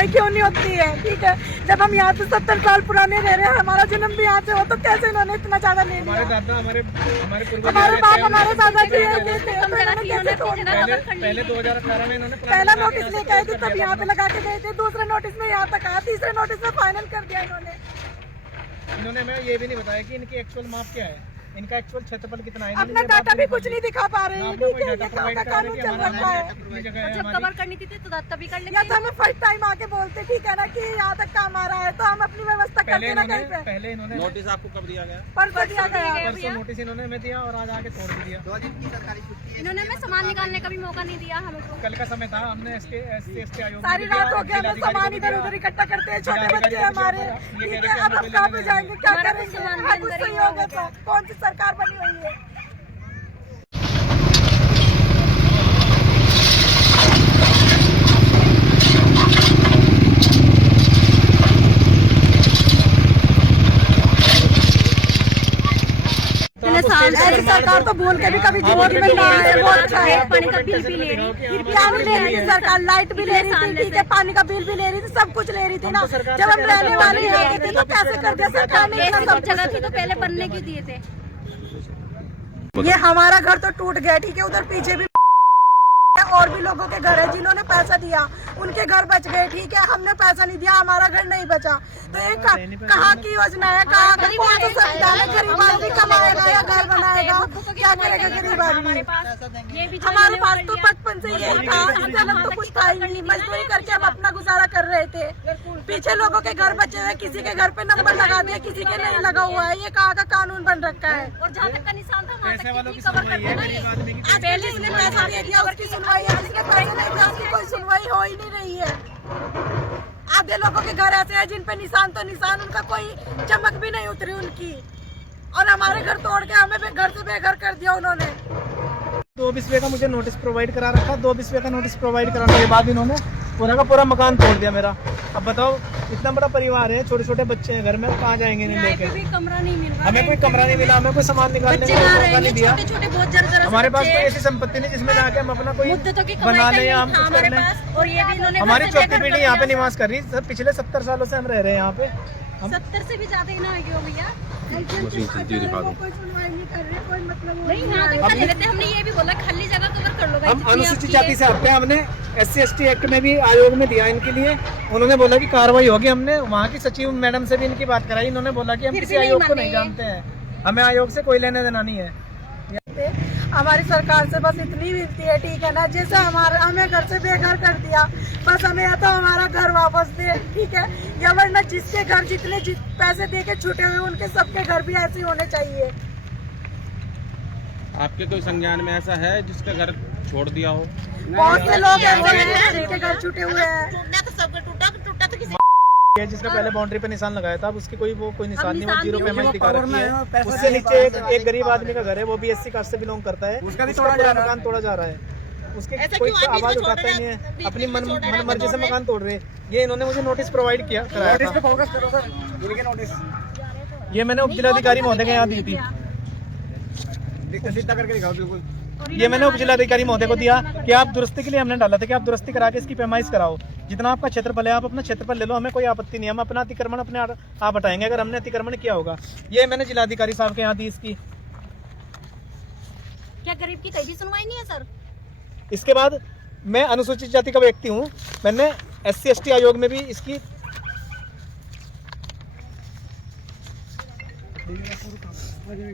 सुनवाई क्यों नहीं होती है? ठीक है, जब हम यहाँ से 70 साल पुराने रह रहे हैं, हमारा जन्म भी यहाँ से हो, तो कैसे इन्होंने इतना ज्यादा ले लिया? हमारे दादा हमारे बाप हमारे दादा जी पहले 2018 में इन्होंने पहला नोटिस लेके आए थे, तब यहाँ पे लगा के गए थे, दूसरे नोटिस में यहाँ तक आया, तीसरे नोटिस में फाइनल कर दिया इन्होंने। हमें ये भी नहीं बताया कि इनकी एक्चुअल माप क्या है, इनका एक्चुअल क्षेत्रफल कितना है। अपना डाटा भी कुछ नहीं दिखा पा रहे हैं। ठीक है, ये का कानून चल रखा है। जब कवर करनी थी तो तभी कर लेंगे। या तो हमें फर्स्ट टाइम आके बोलते, ठीक है ना, कि यहाँ तक काम आ रहा है, तो हम अपनी व्यवस्था करते ना कहीं पे। पहले इन्होंने नोटिस आपको कब दिया गया? परसों दिया गया। परसों नोटिस इन्होंने हमें दिया और आज आके तोड़ भी दिया। 2 दिन की सरकारी छुट्टी है। इन्होंने हमें सामान निकालने का भी मौका नहीं दिया हमें को। कल का समय था, हमने SC आयोग सारी रात हो गया, हमें सामान इधर उधर इकट्ठा करते हैं, छोटे बच्चे हमारे। ठीक है, अब हम कहाँ पे जाएंगे, क्या करेंगे? अब उससे ही होगा तो कौन सी सरकार बनी हुई है? ऐसी सरकार तो बोल के भी कभी जिंदगी में नहीं है। वो अच्छा है, पानी का बिल भी ले रही, फिर भी आने ले रही थी सरकार, लाइट भी ले रही थी, ठीक है, पानी का बिल भी ले रही थी, सब कुछ ले रही थी ना। जब हम रहने वाले यहाँ थे तो कैसे कर दिया सरकार ने? इतना सब जगह थी तो पहले बनने की दिए थे। ये हमारा घर तो टूट गया, ठीक है, उधर पीछे भी और भी लोगों के घर है जिन्होंने पैसा दिया, उनके घर बच गए, ठीक है, हमने पैसा नहीं दिया, हमारा घर नहीं बचा। तो ये कहाँ की योजना है? कहाँ का कौन सा संविधान है? गरीब आदमी कमाएगा या घर बनाएगा? क्या करेगा गरीब आदमी? हमारे पास तो बचपन से यही था, जन्म तो कुछ था ही नहीं, मजदूरी करके हम अपना गुजारा कर रहे थे। पीछे लोगों के घर बचे हुए, किसी के घर पे नंबर लगा दिया, किसी के नहीं लगा हुआ है। ये कहाँ का कानून बन रखा है? और जहाँ तक का निशान था वहाँ पैसे वालों तक की कवर सुनवाई करते है, ना। गरीब आदमी की पहले इसने पैसा दे दिया, उसकी सुनवाई है, जिसने पैसे नहीं दिया उसकी कोई सुनवाई हो ही नहीं रही है। आधे लोगों के घर ऐसे हैं जिन पे निशान तो निशान, उनका कोई चमक भी नहीं उतरी उनकी, और हमारे घर तोड़ के हमें घर से बेघर कर दिया उन्होंने। 2 बिस्वे का मुझे नोटिस प्रोवाइड करा रखा, 2 बिस्वे का नोटिस प्रोवाइड कराने के बाद इन्होंने पूरा का पूरा मकान तोड़ दिया मेरा। अब बताओ, इतना बड़ा परिवार है, छोटे छोटे बच्चे हैं घर में, कहाँ जाएंगे नहीं लेके? कमरा नहीं मिल रहा, हमें कोई कमरा नहीं मिला, हमें कोई सामान निकालने का मौका नहीं दिया। छोटे बहुत जरा हमारे पास कोई ऐसी संपत्ति नहीं जिसमें जाके हम अपना कोई बना ले या हम कुछ कर लें। और ये भी इन्होंने हमारी चौथी पीढ़ी यहाँ पे निवास कर रही है, पिछले 70 सालों से हम रह रहे हैं यहाँ पे। 70 से भी ज्यादा ही ना आगे हो भैया। कोई सुनवाई नहीं कर रहे, कोई मतलब नहीं, यहाँ तक कर लेते। हमने ये भी बोला खाली जगह कवर कर लो भाई। हम अनुसूचित जाति से आते हैं, हमने SC ST एक्ट में भी आयोग में दिया इनके लिए। उन्होंने बोला कि कार्रवाई होगी। हमने वहाँ की सचिव मैडम से भी इनकी बात कराई, इन्होंने बोला कि हम किसी आयोग को नहीं जानते हैं, हमें आयोग से कोई लेने देना नहीं है। हमारी सरकार से बस इतनी विनती है, ठीक है ना, जैसे हमें घर से बेघर कर दिया, बस हमें या तो हमारा घर वापस दे, ठीक है, या वरना जिसके घर जितने पैसे दे के छूटे हुए उनके सबके घर भी ऐसे होने चाहिए। आपके कोई संज्ञान में ऐसा है जिसका घर छोड़ दिया हो? बहुत से लोग ऐसे हैं जिनके घर छूटे हुए हैं। जिसका पहले बाउंड्री पे निशान लगाया था, अब उसकी कोई निशान नहीं, वो 0 पेमेंट दिखा रखी है। उससे नीचे एक गरीब आदमी का घर है, वो भी SC कास्ट से बिलोंग करता है, उसका मकान तोड़ा जा रहा है। उसके कोई आवाज उठाता ही नहीं है, अपनी मन मर्जी से मकान तोड़ रहे हैं। ये इन्होंने मुझे नोटिस प्रोवाइड किया कराया था। ये मैंने उप जिलाधिकारी महोदय के यहाँ दी थी। ये मैंने उप जिलाधिकारी महोदय को दिया कि आप दुरुस्ती के लिए हमने डाला था कि आप दुरुस्ती करा के इसकी पैमाइश कराओ, जितना आपका क्षेत्रफल है आप अपना क्षेत्रफल ले लो, हमें कोई आपत्ति नहीं है, हम अपना अतिक्रमण अपने आप हटाएंगे अगर हमने अतिक्रमण किया होगा। ये मैंने जिलाधिकारी साहब के यहाँ दी इसकी। क्या गरीब की कहीं सुनवाई नहीं है सर? इसके बाद मैं अनुसूचित जाति का व्यक्ति हूँ, मैंने SC ST आयोग में भी इसकी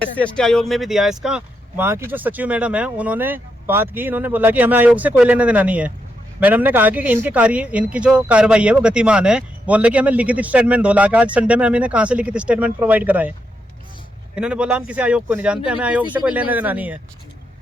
SC ST आयोग में भी दिया इसका। वहाँ की जो सचिव मैडम है उन्होंने बात की, इन्होंने बोला कि हमें आयोग से कोई लेना देना नहीं है। मैडम ने कहा कि इनकी जो कार्रवाई है वो गतिमान है, बोल रहे कि हमें लिखित स्टेटमेंट 2 लाख। आज संडे में हम इन्हें कहाँ से लिखित स्टेटमेंट प्रोवाइड कराए? इन्होंने बोला हम किसी आयोग को नहीं जानते, हमें आयोग से कोई लेना देना नहीं है।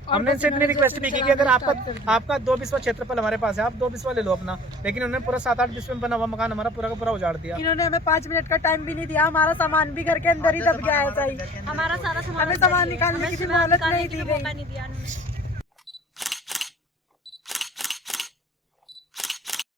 हमने इनसे इतनी रिक्वेस्ट भी की कि अगर आपका 2 बिस्वा क्षेत्रफल हमारे पास है, आप 2 बिस्वा ले लो अपना, लेकिन उन्होंने पूरा 7-8 बिस्वे में बना हुआ मकान हमारा पूरा का पूरा उजाड़ दिया। इन्होंने हमें 5 मिनट का टाइम भी नहीं दिया, हमारा सामान भी घर के अंदर ही दब गया है। सही, हमारा सारा सामान हमें सामान निकालने की भी मोहलत नहीं दी गई। नहीं दिया।